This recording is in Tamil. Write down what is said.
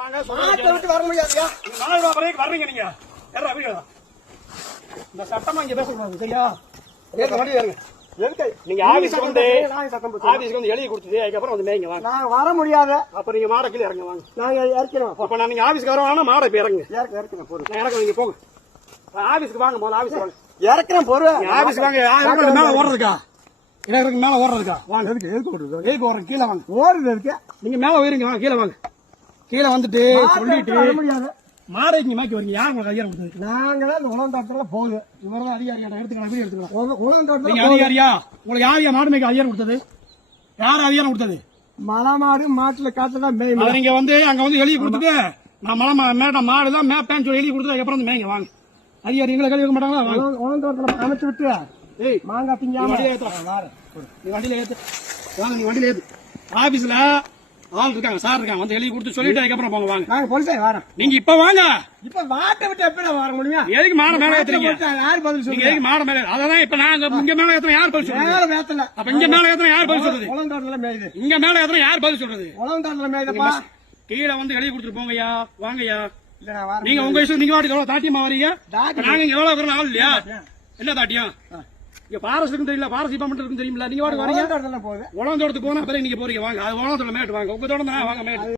மாட்டை விட்டு வர முடியாதுயா? நாலு வரைக்கும் வர்றீங்க நீங்க. ஏறா இந்த சட்டமா இங்க பேசக்கூடாது சரியா? ஏறுங்க வண்டி ஏறுங்க. எதுக்கு? நீங்க ஆபீஸ்க்கு வந்து ஆபீஸ்க்கு வந்து எழுதி கொடுத்தது அதுக்கப்புறம் வந்து மேய்ங்க வாங்க. நாங்க வர முடியாத. அப்ப நீங்க மாட கீழே இறங்க வாங்க. நாங்க இறக்கிறோம் அப்ப நான் நீங்க ஆபீஸ்க்கு வரவானா மாட இப்ப இறங்க இறக்க இறக்கிறோம் பொருள் நான் இறங்க நீங்க போங்க. ஆபீஸ்க்கு வாங்க முதல்ல ஆபீஸ்க்கு வாங்க. இறக்கிறேன் பொருள் ஆபீஸ்க்கு வாங்க மேல ஓடுறதுக்கா? இறங்குறதுக்கு மேல ஓடுறதுக்கா? வாங்க. எதுக்கு எதுக்கு ஓடுறது? எதுக்கு ஓடுறதுக்கு கீழே வாங்க. இருக்கு நீங்க மேல உயருங்க வாங்க கீழே வாங்க. கீழே வந்துட்டு சொல்லிட்டு மாடை இங்க மாக்கி வரீங்க யார் உங்களுக்கு அதிகாரம் கொடுத்தது? நாங்க தான் இந்த உணவு தோட்டத்துல போகுது. இவர் தான் அதிகாரி எடுத்துக்கலாம் வீடியோ எடுத்துக்கலாம் நீங்க தோட்டத்துல அதிகாரியா? உங்களுக்கு யார் மாடு மேய்க்க அதிகாரம் கொடுத்தது? யார் அதிகாரம் கொடுத்தது? மலை மாடு மாட்டுல காத்துல தான் நீங்க வந்து அங்க வந்து எழுதி கொடுத்துட்டு நான் மலை மேட்ட மாடு தான் மேப்பேன்னு சொல்லி எழுதி கொடுத்து வந்து மேய்ங்க வாங்க. அதிகாரி எங்களை கழிவு மாட்டாங்களா? வாங்க. உணவு தோட்டத்துல அமைச்சு விட்டு ஏய் மாங்காய் நீ திங்காம வண்டியில ஏத்துறா நீ வண்டியில ஏத்து. வாங்க நீ வண்டியில ஏத்து. ஆபீஸ்ல ஆள் இருக்காங்க சார் இருக்காங்க வந்து எழுதி கொடுத்து சொல்லிட்டு அதுக்கப்புறம் போங்க வாங்க. நாங்க போலீஸே வரோம். நீங்க இப்ப வாங்க. இப்ப மாட்டை விட்டு எப்படி வர முடியும்? எதுக்கு மாட மேல ஏத்துறீங்க? யாரு பதில் சொல்லுங்க? எதுக்கு மாட மேல அதான் இப்ப நாங்க இங்க மேல ஏத்துறோம் யார் பதில் சொல்றது? மேல வேத்தல அப்ப இங்க மேல ஏத்துறோம் யார் பதில் சொல்றது? தோட்டத்துல மேயுது. இங்க மேல ஏத்துறோம் யார் பதில் சொல்றது? தோட்டத்துல மேயுதப்பா. கீழே வந்து எழுதி கொடுத்துட்டு போங்கய்யா வாங்கய்யா. நீங்க உங்க இஷ்டம் நீங்க வாட்டுக்கு எவ்வளவு தாட்டியமா வரீங்க? நாங்க இங்க எவ்வளவு ஆள் இல்லையா? என்ன தாட்டியம்? இங்க பாரஸ்ட் இருக்குன்னு தெரியல பாரஸ்ட் டிபார்ட்மெண்ட் இருக்குன்னு தெரியுமில்ல நீங்க வாட்டுக்கு வரீங்க தோட்டத்துக்கு போனா பிறகு நீங்க போறீங்க. வாங்க அது உலகம் தோட்டம் மேட்டு வாங்க. உங்க தோட்டம் வாங்க மேட்டு.